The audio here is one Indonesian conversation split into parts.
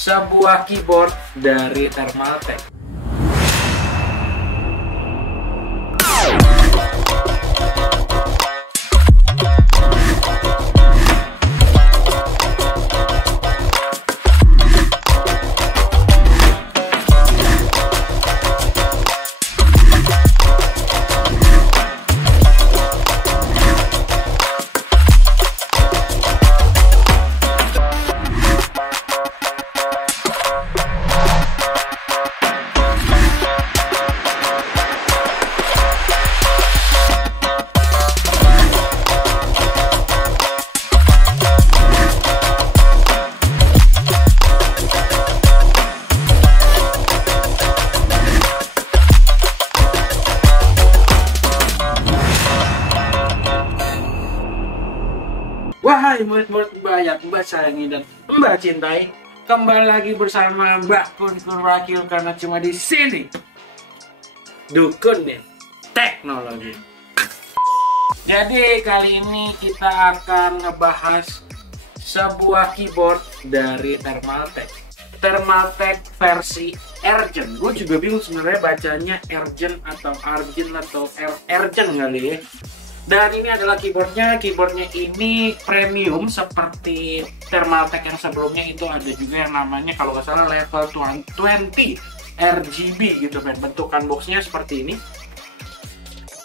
sebuah keyboard dari Thermaltake. Wahai murid-murid Mbak yang Mbak sayangi dan Mbak cintai, kembali lagi bersama Mbak Kun Wakil karena cuma di sini Dukun nih Teknologi. Jadi kali ini kita akan ngebahas sebuah keyboard dari Thermaltake. Thermaltake versi Argent. Gue juga bingung sebenarnya bacanya Argent atau Argent atau Argent kali ya. Dan ini adalah keyboardnya ini premium seperti Thermaltake yang sebelumnya. Itu ada juga yang namanya kalau nggak salah level 20 RGB gitu kan. Bentukan boxnya seperti ini.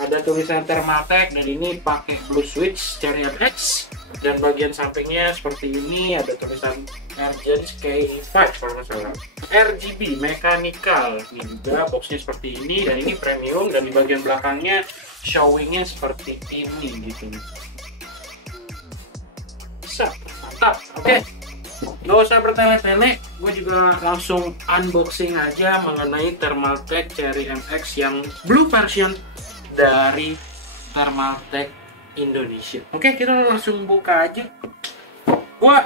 Ada tulisan Thermaltake dan ini pakai blue switch Cherry MX. Dan bagian sampingnya seperti ini ada tulisan Argent K5 kalau nggak salah. RGB mechanical. Ini juga boxnya seperti ini dan ini premium, dan di bagian belakangnya showingnya seperti ini gitu. Mantap. Oke. Gak usah bertele-tele, gue juga langsung unboxing aja mengenai Thermaltake Cherry MX yang blue version dari Thermaltake Indonesia. Oke, kita langsung buka aja. Gue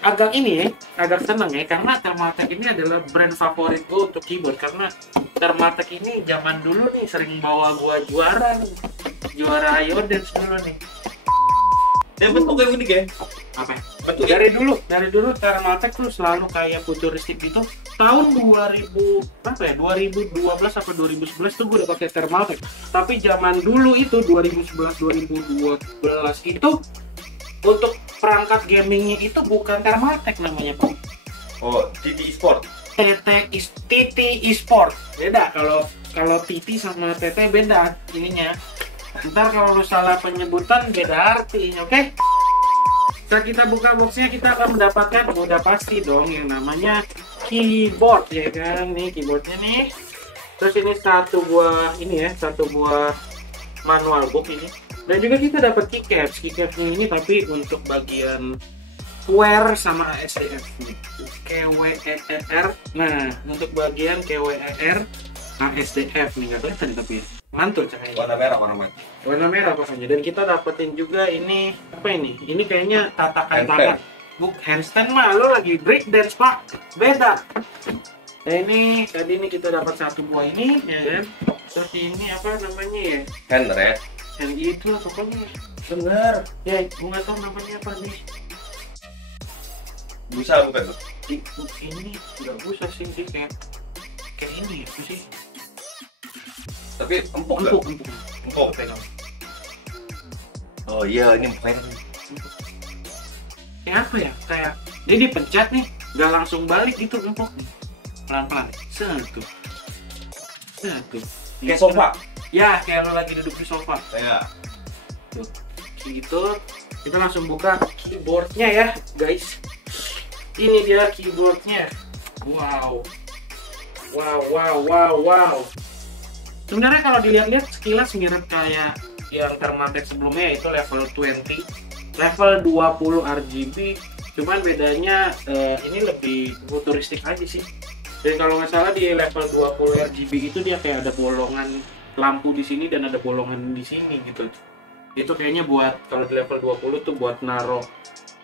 agak seneng ya karena Thermaltake ini adalah brand favorit gue untuk keyboard, karena Thermaltake ini zaman dulu nih sering bawa gua juara Iodance dulu nih. Yang bentuknya unik ya? Apa? Dari dulu Thermaltake tuh selalu kayak futuristik gitu. Tahun 2012 atau 2011 tuh gue udah pakai Thermaltake. Tapi zaman dulu itu 2011-2012 itu untuk perangkat gamingnya itu bukan Thermaltake namanya, Pak. Oh, TT Esport. TT Esport. Beda kalau TT sama TT beda ininya. Ntar kalau lu salah penyebutan beda arti, oke? Saat kita buka boxnya kita akan mendapatkan, udah pasti dong, yang namanya keyboard ya kan. Nih keyboardnya nih. Terus ini satu buah manual book ini. Dan juga kita dapat keycapsnya ini tapi untuk bagian wear sama ASDF KWER. Nah, untuk bagian KWER ASDF nih nggak kelihatan tapi ya. Mantul cahaya. Warna merah pokoknya. Dan kita dapetin juga ini apa ini? Ini kayaknya tatakan tangan. Handstand mah lo lagi break dance, Pak. Beda. Nah, ini tadi ini kita dapat satu buah ini ya kan. Terus ini apa namanya ya? Hand itu lah pokoknya. Bener. Ya, gue nggak tahu namanya apa nih. Busa bukan tuh? Ini nggak busa sih, dia kayak ini ya sih. Tapi empuk. Pegang. Oh iya, ini empuk. Kayak apa ya? Kayak dia dipencet nih, nggak langsung balik gitu empuk nih. Pelan-pelan. Satu. Kayak sofa. Ya, kayak lo lagi duduk di sofa. Ya. Tuh, gitu. Kita langsung buka keyboardnya ya, guys. Ini dia keyboardnya. Wow. Sebenarnya kalau dilihat-lihat sekilas mirip kayak yang Thermaltake sebelumnya, yaitu level 20, level 20 RGB. Cuman bedanya ini lebih futuristik aja sih. Dan kalau nggak salah di level 20 RGB itu dia kayak ada bolongan lampu di sini dan ada bolongan di sini gitu. Itu kayaknya buat kalau di level 20 tuh buat naro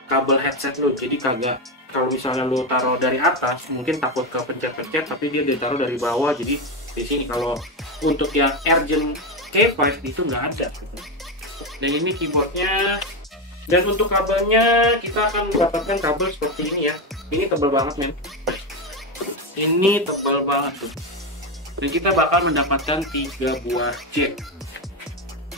kabel headset lu. Jadi kagak, kalau misalnya lu taruh dari atas mungkin takut ke pencet-pencet, tapi dia ditaruh dari bawah. Jadi di sini kalau untuk yang Argent K5 itu nggak ada. Dan ini keyboardnya. Dan untuk kabelnya kita akan mendapatkan kabel seperti ini ya. Ini tebal banget men. Ini tebal banget tuh. Dan kita bakal mendapatkan 3 buah jack.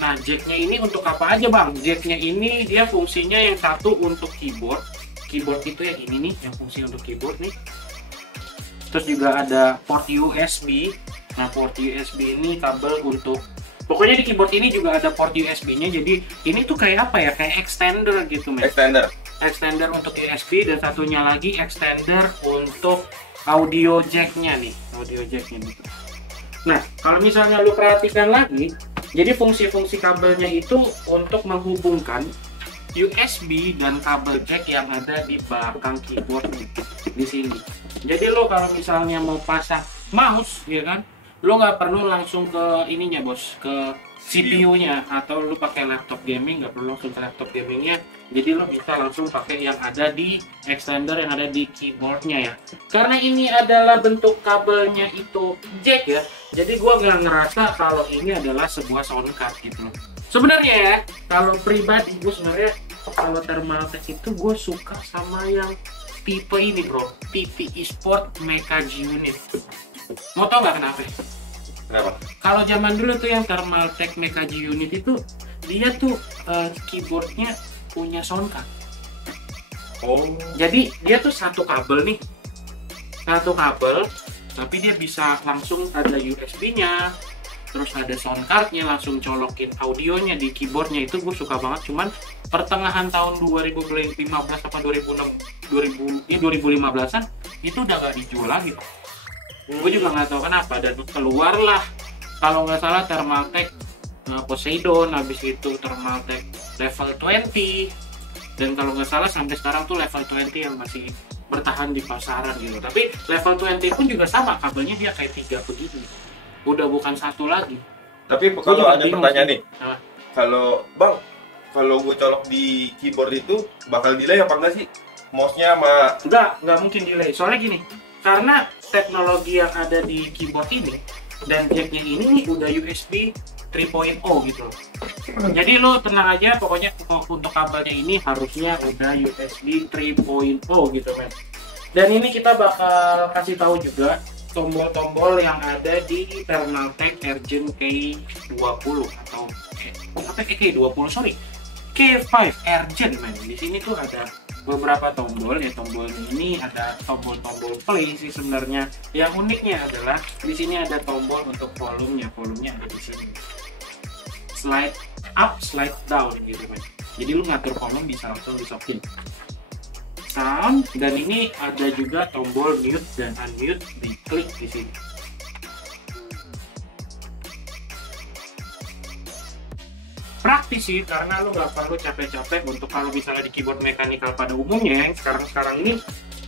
Nah, jacknya ini untuk apa aja bang? Jacknya ini dia fungsinya yang satu untuk keyboard. Keyboard itu yang ini nih, yang fungsi untuk keyboard nih. Terus juga ada port USB. Nah, port USB ini kabel untuk, pokoknya di keyboard ini juga ada port USB-nya. Jadi ini tuh kayak apa ya? Kayak extender gitu, men. Extender untuk USB, dan satunya lagi extender untuk audio jacknya nih, audio jacknya nih. Nah, kalau misalnya lu perhatikan lagi, jadi fungsi-fungsi kabelnya itu untuk menghubungkan USB dan kabel jack yang ada di belakang keyboard nih, di sini. Jadi lo kalau misalnya mau pasang mouse, ya kan, lo nggak perlu langsung ke ininya bos, ke CPU-nya, atau lo pakai laptop gaming nggak perlu langsung ke laptop gamingnya. Jadi lo bisa langsung pakai yang ada di extender yang ada di keyboardnya ya. Karena ini adalah bentuk kabelnya itu jack ya, jadi gua nggak ngerasa kalau ini adalah sebuah sound card gitu loh. Sebenarnya ya, kalau pribadi gue sebenarnya kalau Thermaltake itu gue suka sama yang tipe ini bro, tipe eSport Mecha G-Unit. Mau tau nggak kenapa? Kenapa? Kalau zaman dulu tuh yang Thermaltake Mecha G-Unit itu dia tuh keyboardnya punya sound card. Oh. Jadi dia tuh satu kabel nih, satu kabel, tapi dia bisa langsung ada USB-nya, terus ada sound card-nya, langsung colokin audionya di keyboardnya. Itu gue suka banget. Cuman pertengahan tahun 2015 apa 2015-an itu udah gak dijual lagi. Gue juga nggak tahu kenapa, dan keluarlah kalau nggak salah Thermaltake Poseidon, habis itu Thermaltake level 20, dan kalau nggak salah sampai sekarang tuh level 20 yang masih bertahan di pasaran gitu. Tapi level 20 pun juga sama, kabelnya dia kayak 3 begini, udah bukan satu lagi. Tapi kalau ada pertanyaan nih, nah, kalau gue colok di keyboard itu bakal delay apa enggak sih? Mouse-nya sama nggak mungkin delay. Soalnya gini, karena teknologi yang ada di keyboard ini dan jacknya ini nih udah USB 3.0 gitu loh. Jadi lo tenang aja, pokoknya untuk kabelnya ini harusnya udah USB 3.0 gitu men. Dan ini kita bakal kasih tahu juga tombol-tombol yang ada di Thermaltake Ergen K20 atau K20 sorry, K5 Ergen men. Di sini tuh ada beberapa tombol ya. Tombol ini ada tombol-tombol play sih sebenarnya. Yang uniknya adalah di sini ada tombol untuk volumenya. Volumenya ada di sini. Slide up, slide down gitu kan. Jadi lu ngatur volume bisa langsung disokin. Sound, dan ini ada juga tombol mute dan unmute, diklik di sini. Praktis sih, karena lu nggak perlu capek-capek untuk kalau misalnya di keyboard mechanical pada umumnya yang sekarang ini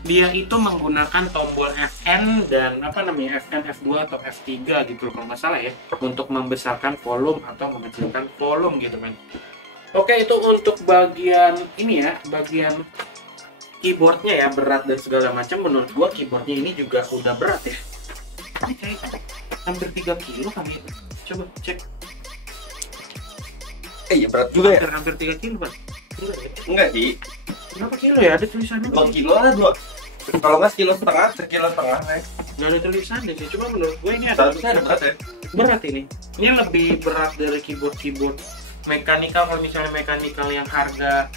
dia itu menggunakan tombol Fn dan apa namanya, Fn, F2 atau F3 gitu kalau nggak salah ya, untuk membesarkan volume atau mengecilkan volume gitu kan. Oke, itu untuk bagian ini ya, bagian keyboardnya ya, berat dan segala macam. Menurut gua keyboardnya ini juga udah berat ya, ini kayak hampir 3 kilo kali ya. Coba cek. Iya berat juga ya? Hampir 3 kilo Pak. Enggak sih. Berapa kilo ya? Ada tulisannya 2 kilo lah, 2. Kalau nggak sekilo setengah ya. Nggak ada tulisannya sih, cuma menurut gue ini ada berat ya? Berat ini. Ini lebih berat dari keyboard mechanical. Kalau misalnya mechanical yang harga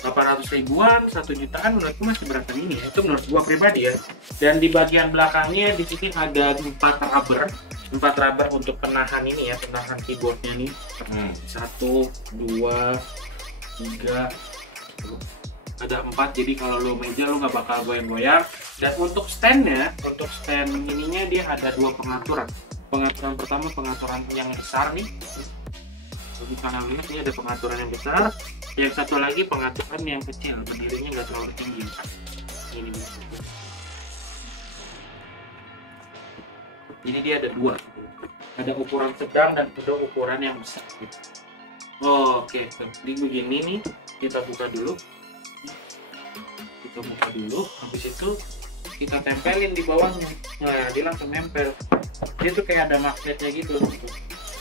800 ribuan, 1 jutaan, menurut gue masih beratan ini ya. Itu menurut gue pribadi ya. Dan di bagian belakangnya di sini ada 4 rubber untuk penahan ini ya, penahan keyboardnya nih. 1, 2, 3, ada 4, jadi kalau lo meja lo nggak bakal goyang-goyang. Dan untuk standnya, untuk stand ininya dia ada 2 pengaturan. Pengaturan pertama pengaturan yang besar nih, jadi kalian lihat ini ada pengaturan yang besar. Yang satu lagi pengaturan yang kecil, berdirinya nggak terlalu tinggi. Ini jadi dia ada 2, ada ukuran sedang dan ada ukuran yang besar. Oke, jadi begini nih, kita buka dulu. Habis itu kita tempelin di bawahnya. Nah, dia langsung nempel. Dia tuh kayak ada magnetnya gitu.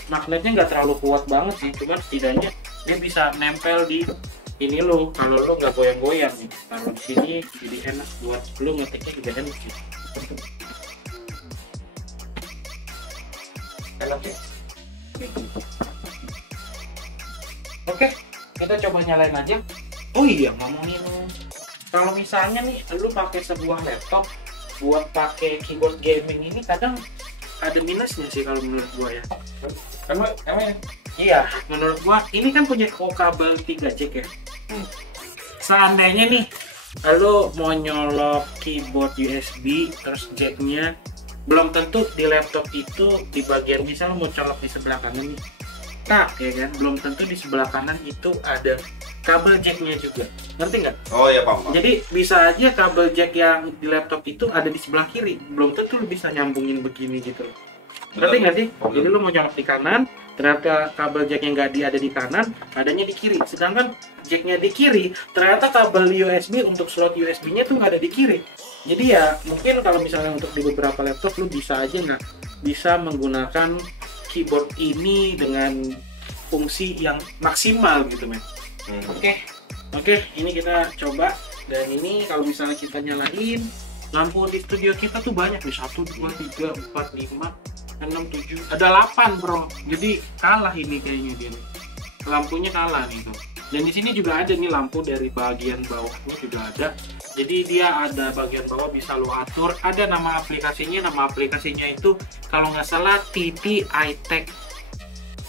Magnetnya nggak terlalu kuat banget sih, cuman setidaknya dia bisa nempel di ini lo. Kalau lo nggak goyang-goyang nih, taruh di sini jadi enak buat lo ngetiknya juga enak sih. enaknya. Oke, kita coba nyalain aja. Oh iya, ngomongin kalau misalnya nih lu pakai sebuah laptop buat pakai keyboard gaming ini kadang ada minusnya sih kalau menurut gua ya. Emang Iya, menurut gua ini kan punya kabel 3 jack ya. Seandainya nih lu mau nyolok keyboard USB terus jacknya, belum tentu di laptop itu di bagian misal mau colok di sebelah kanan nih. Nah, ya kan, belum tentu di sebelah kanan itu ada kabel jacknya juga. Ngerti nggak? oh ya paham. Jadi bisa aja kabel jack yang di laptop itu ada di sebelah kiri. Belum tentu lu bisa nyambungin begini gitu. Ngerti nggak sih? Jadi lu mau nyolok di kanan, ternyata kabel jack yang nggak ada di kanan, adanya di kiri. Sedangkan jacknya di kiri, ternyata kabel USB untuk slot USB-nya tuh nggak ada di kiri. Jadi ya mungkin kalau misalnya untuk di beberapa laptop lu bisa aja nggak bisa menggunakan keyboard ini dengan fungsi yang maksimal gitu men. Oke, ini kita coba. Dan ini kalau misalnya kita nyalain lampu di studio kita tuh banyak nih, 1, 2, 3, 4, 5, 6, 7, ada 8 bro. Jadi kalah ini kayaknya dia nih. Lampunya kalah nih tuh. Dan di sini juga ada nih lampu dari bagian bawahnya juga ada. Jadi dia ada bagian bawah bisa lo atur. Ada nama aplikasinya. Nama aplikasinya itu kalau nggak salah TT iTech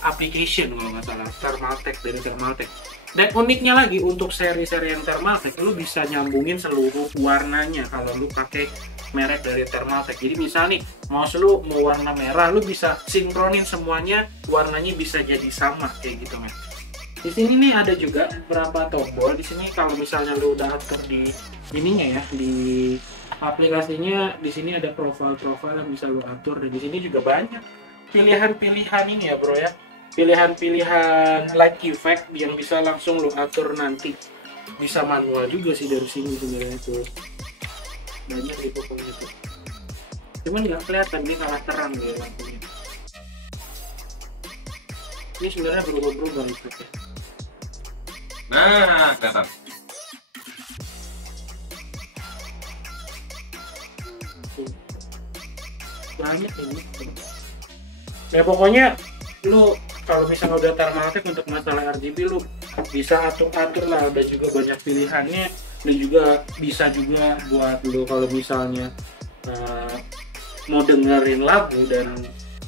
application kalau nggak salah. Thermaltake, dari Thermaltake. Dan uniknya lagi untuk seri-seri yang Thermaltake, lu bisa nyambungin seluruh warnanya kalau lu pakai merek dari Thermaltake. Jadi misal nih mouse lu mau warna merah, lu bisa sinkronin semuanya, warnanya bisa jadi sama kayak gitu men. Di sini nih ada juga beberapa tombol. Di sini kalau misalnya lu udah atur di ininya ya, di aplikasinya, di sini ada profile-profile yang bisa lu atur. Dan di sini juga banyak pilihan-pilihan ini ya bro ya, pilihan-pilihan light effect yang bisa langsung lu atur nanti. Bisa manual juga sih dari sini sebenarnya tuh, banyak di pokoknya tuh. Cuman nggak kelihatan, ini kalah terang ya lampunya. Ini sebenarnya berubah-berubah effect ya. Nah, kelihatan. Banyak ini. Ya pokoknya lu kalau misalnya udah Thermaltake untuk masalah RGB lu bisa atur-atur lah, udah juga banyak pilihannya. Dan juga bisa juga buat lu kalau misalnya mau dengerin lagu dan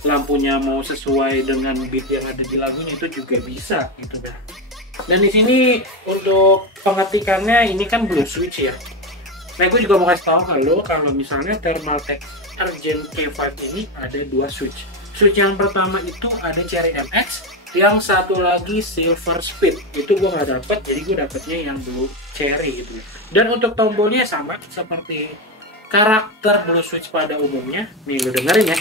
lampunya mau sesuai dengan beat yang ada di lagunya, itu juga bisa gitu kan. Dan di sini untuk pengetikannya ini kan blue switch ya. Nah, gue juga mau kasih tahu ke lo kalau misalnya Thermaltake Argent K5 ini ada 2 switch. Switch yang pertama itu ada Cherry MX, yang satu lagi Silver Speed. Itu gue nggak dapet, jadi gue dapetnya yang blue Cherry gitu. Dan untuk tombolnya sama seperti karakter blue switch pada umumnya. Nih lo dengerin ya.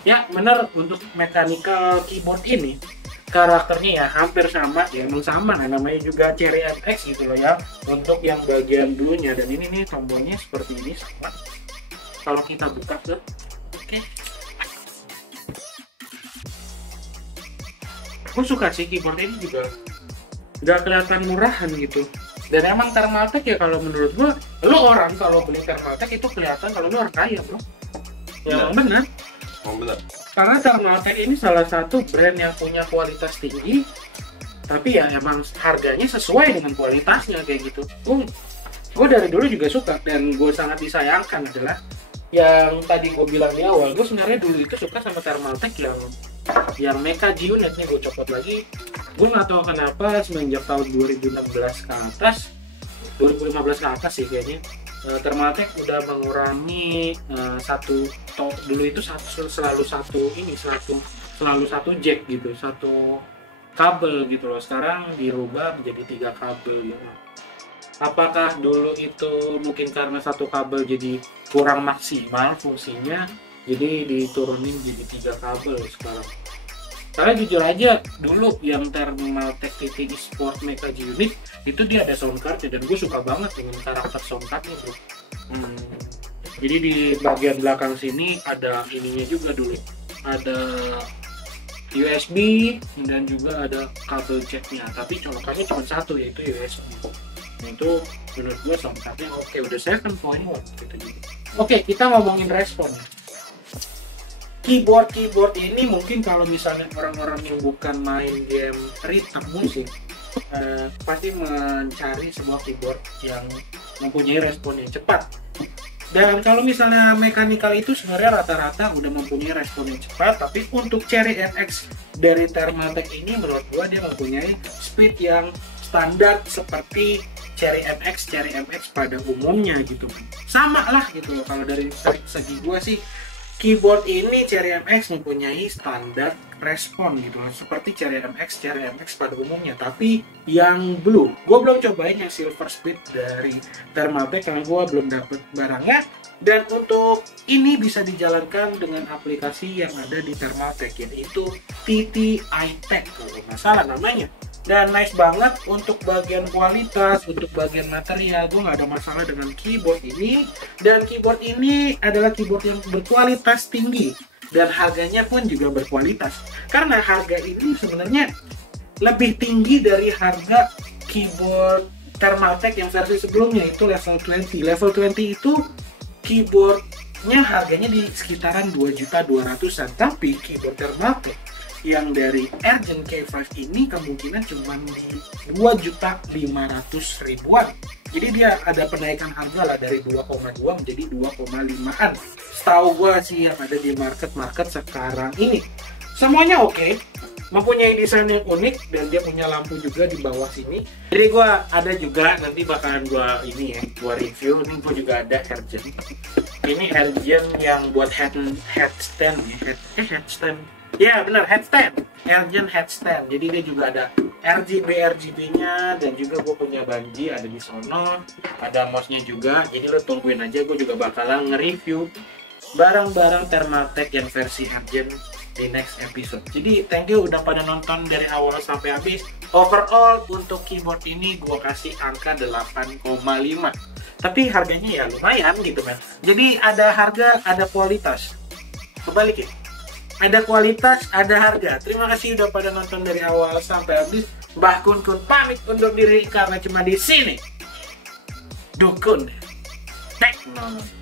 Ya bener, untuk mechanical keyboard ini karakternya ya hampir sama, ya emang sama, namanya juga Cherry MX gitu loh ya untuk yang bagian blue-nya. Dan ini nih tombolnya seperti ini sama. Kalau kita buka tuh, oke. Aku suka sih keyboard ini juga, nggak kelihatan murahan gitu. Dan emang Thermaltake ya kalau menurut gua, lo orang kalau beli Thermaltake itu kelihatan kalau lo orang kaya bro. Ya benar. Oh benar. Karena Thermaltake ini salah satu brand yang punya kualitas tinggi, tapi ya emang harganya sesuai dengan kualitasnya kayak gitu. Gue dari dulu juga suka, dan gue sangat disayangkan adalah yang tadi gue bilang di awal, gue sebenarnya dulu itu suka sama Thermaltake yang Mecha G-Unit. Nih gue copot lagi, gue nggak tahu kenapa semenjak tahun 2016 ke atas, 2015 ke atas sih kayaknya, Thermaltake udah mengurangi dulu itu selalu satu jack gitu, satu kabel gitu loh. Sekarang dirubah menjadi 3 kabel gitu. Apakah dulu itu mungkin karena satu kabel jadi kurang maksimal fungsinya, jadi diturunin jadi 3 kabel sekarang. Karena jujur aja dulu yang Thermaltake TT Sport Mecha G-Unit itu dia ada sound card, dan gue suka banget dengan karakter sound cardnya bro. Jadi di bagian belakang sini ada ininya juga dulu, ada USB dan juga ada kabel jacknya, tapi colokannya cuma satu, yaitu USB. Itu menurut gue lengkapnya oke, udah 7.1 gitu. Oke, kita ngomongin respon. Keyboard ini mungkin kalau misalnya orang-orang yang bukan main game rhythm musik pasti mencari sebuah keyboard yang mempunyai respon yang cepat. Dan kalau misalnya mechanical itu sebenarnya rata-rata udah mempunyai respon yang cepat, tapi untuk Cherry MX dari Thermaltake ini menurut gua dia mempunyai speed yang standar seperti Cherry MX pada umumnya gitu. Sama lah gitu. Kalau dari segi gua sih keyboard ini Cherry MX mempunyai standar respon gitu loh, seperti Cherry MX pada umumnya. Tapi yang blue, gue belum cobain yang silver speed dari Thermaltake karena gue belum dapet barangnya. Dan untuk ini bisa dijalankan dengan aplikasi yang ada di Thermaltake, yaitu TTI Tech kalau nggak salah namanya. Dan nice banget untuk bagian kualitas, untuk bagian material, gue nggak ada masalah dengan keyboard ini. Dan keyboard ini adalah keyboard yang berkualitas tinggi dan harganya pun juga berkualitas. Karena harga ini sebenarnya lebih tinggi dari harga keyboard Thermaltake yang versi sebelumnya, itu level 20. Level 20 itu keyboardnya harganya di sekitaran 2.200.000-an, tapi keyboard Thermaltake yang dari Ergen K5 ini kemungkinan cuma di 2.500.000-an. Jadi dia ada penaikan harga lah dari 2,2 menjadi 2,5-an. Setahu gue sih yang ada di market sekarang ini. Semuanya oke, mempunyai desain yang unik dan dia punya lampu juga di bawah sini. Jadi gue ada juga nanti bakalan gue review. Ini gue juga ada Ergen. Ini Ergen yang buat headstand ya, headstand. Ya benar, headstand, Ergen headstand. Jadi dia juga ada RGB-nya dan juga gue punya banji ada di sono, ada mouse-nya juga. Jadi lo tungguin aja, gue juga bakalan nge-review barang-barang Thermaltake yang versi Ergen di next episode. Jadi thank you udah pada nonton dari awal sampai habis. Overall untuk keyboard ini gue kasih angka 8,5. Tapi harganya ya lumayan gitu kan. Jadi ada harga, ada kualitas. Kebalikin. Ada kualitas, ada harga. Terima kasih udah pada nonton dari awal sampai habis. Mbah Kun pamit undur diri karena cuma di sini Dukun Tekno.